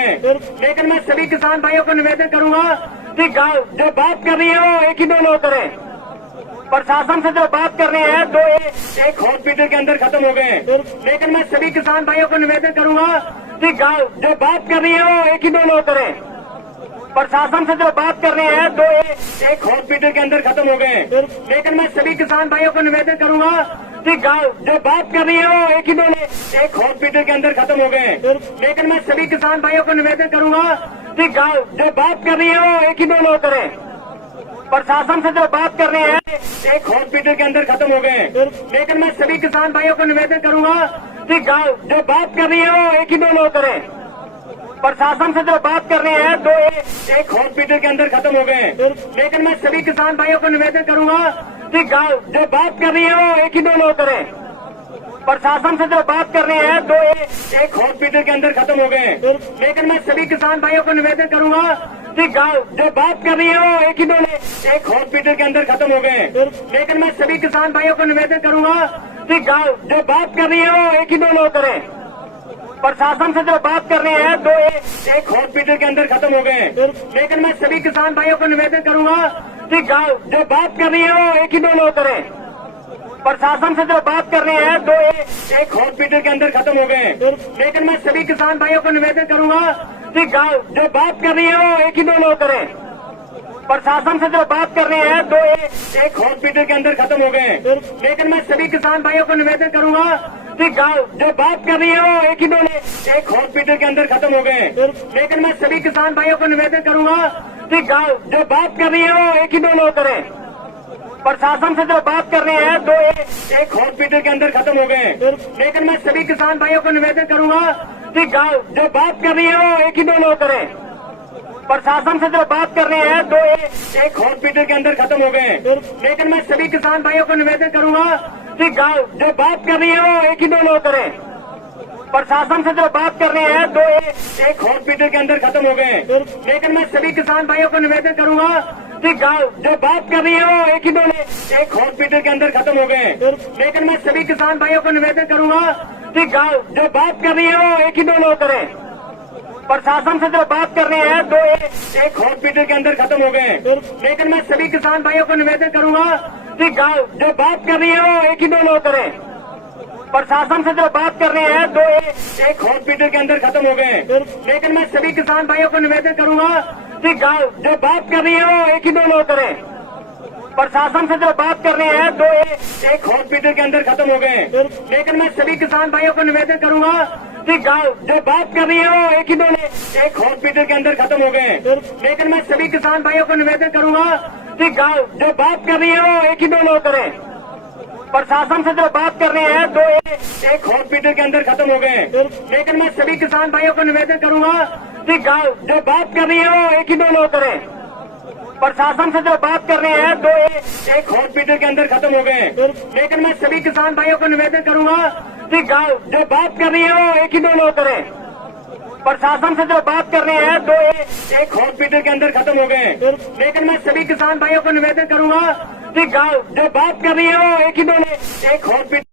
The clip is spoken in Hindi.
गए। लेकिन मैं सभी किसान भाइयों को निवेदन करूंगा कि जो बात कर रही है वो एक ही दो लोग करें। प्रशासन से जो बात कर रहे हैं तो एक हॉस्पिटल के अंदर खत्म हो गए। लेकिन मैं सभी किसान भाइयों को निवेदन करूंगा कि जो बात कर रही है वो एक ही दो लोग करें। प्रशासन से जो बात कर रहे हैं तो एक हॉस्पिटल के अंदर खत्म हो गए। लेकिन मैं सभी किसान भाइयों को निवेदन करूंगा कि जो बात कर रही है वो एक ही दो लोग एक हॉस्पिटल के अंदर खत्म हो गए। लेकिन मैं सभी किसान भाइयों को निवेदन करूंगा कि जो बात कर रही है वो एक ही दो लोग करें। प्रशासन से जो बात कर रहे हैं एक हॉस्पिटल के अंदर खत्म हो गए। लेकिन मैं सभी किसान भाइयों को निवेदन करूंगा कि जो बात कर रही है वो एक ही दो लोग करें। प्रशासन से जो बात कर रहे हैं तो एक हॉस्पिटल के अंदर खत्म हो गए। लेकिन मैं सभी किसान भाइयों को निवेदन करूंगा कि जो बात कर रही है वो एक ही दो लोग करें। प्रशासन से जो बात कर रहे हैं तो एक हॉस्पिटल के अंदर खत्म हो गए। लेकिन मैं सभी किसान भाइयों को निवेदन करूंगा कि जो बात कर रही है वो एक ही दो लोग एक हॉस्पिटल के अंदर खत्म हो गए। लेकिन मैं सभी किसान भाइयों को निवेदन करूंगा कि जो बात कर रही है वो एक ही दो लोग करें। प्रशासन से जो बात कर रहे हैं तो एक हॉस्पिटल के अंदर खत्म हो गए। लेकिन मैं सभी किसान भाइयों को निवेदन करूंगा कि जो बात कर रही है वो एक ही दो लोग करें। प्रशासन से जो बात कर रहे हैं तो एक हॉस्पिटल के अंदर खत्म हो गए। लेकिन मैं सभी किसान भाइयों को निवेदन करूंगा कि जो बात कर रही है वो एक ही दो लोग करें। प्रशासन से जो बात कर रहे हैं तो एक हॉस्पिटल के अंदर खत्म हो गए। लेकिन मैं सभी किसान भाइयों को निवेदन करूंगा कि जो बात कर रही है वो एक ही दो लोग एक हॉस्पिटल के अंदर खत्म हो गए। लेकिन मैं सभी किसान भाइयों को निवेदन करूंगा कि जो बात कर रही है वो एक ही दो लोग करें। प्रशासन से जो बात कर रहे हैं तो एक हॉस्पिटल के अंदर खत्म हो गए। लेकिन मैं सभी किसान भाइयों को निवेदन करूंगा कि जो बात कर रही है वो एक ही दो लोग करें। प्रशासन से जो बात कर रहे हैं तो एक हॉस्पिटल के अंदर खत्म हो गए। लेकिन मैं सभी किसान भाइयों को निवेदन करूंगा कि जो बात कर रही है वो एक ही दो लोग करें। प्रशासन से जो बात कर रहे हैं तो एक हॉस्पिटल के अंदर खत्म हो गए। लेकिन मैं सभी किसान भाइयों को निवेदन करूंगा कि जो बात कर रही है वो एक ही दो लोग एक हॉस्पिटल के अंदर खत्म हो गए। लेकिन मैं सभी किसान भाइयों को निवेदन करूंगा कि जो बात कर रही है वो एक ही दो लोग करें। प्रशासन से जो बात कर रहे हैं तो एक हॉस्पिटल के अंदर खत्म हो गए। लेकिन मैं सभी किसान भाइयों को निवेदन करूंगा कि जो बात कर रही है वो एक ही दो लोग करें। प्रशासन से जो बात कर रहे हैं तो एक हॉस्पिटल के अंदर खत्म हो गए। लेकिन मैं सभी किसान भाइयों को निवेदन करूंगा कि जो बात कर रही है वो एक ही दो लोग करें। प्रशासन से जो बात कर रहे हैं तो एक हॉस्पिटल के अंदर खत्म हो गए। लेकिन मैं सभी किसान भाइयों को निवेदन करूंगा कि जो बात कर रही है वो एक ही दो लोग एक हॉस्पिटल के अंदर खत्म हो गए। लेकिन मैं सभी किसान भाइयों को निवेदन करूंगा कि जो बात कर रही है वो एक ही दो लोग करें। प्रशासन से जो बात कर रहे हैं तो एक हॉस्पिटल के अंदर खत्म हो गए। लेकिन मैं सभी किसान भाइयों को निवेदन करूंगा कि जो बात कर रही है वो एक ही दो लोग करें। प्रशासन से जो बात कर रहे हैं तो एक हॉस्पिटल के अंदर खत्म हो गए। लेकिन मैं सभी किसान भाइयों को निवेदन करूंगा कि जो बात कर रही है वो एक ही दो लोग करें। प्रशासन से जो बात कर रहे हैं तो एक हॉस्पिटल के अंदर खत्म हो गए। लेकिन मैं सभी किसान भाइयों को निवेदन करूंगा कि जो बात कर रही है वो एक ही दो लोग एक हॉस्पिटल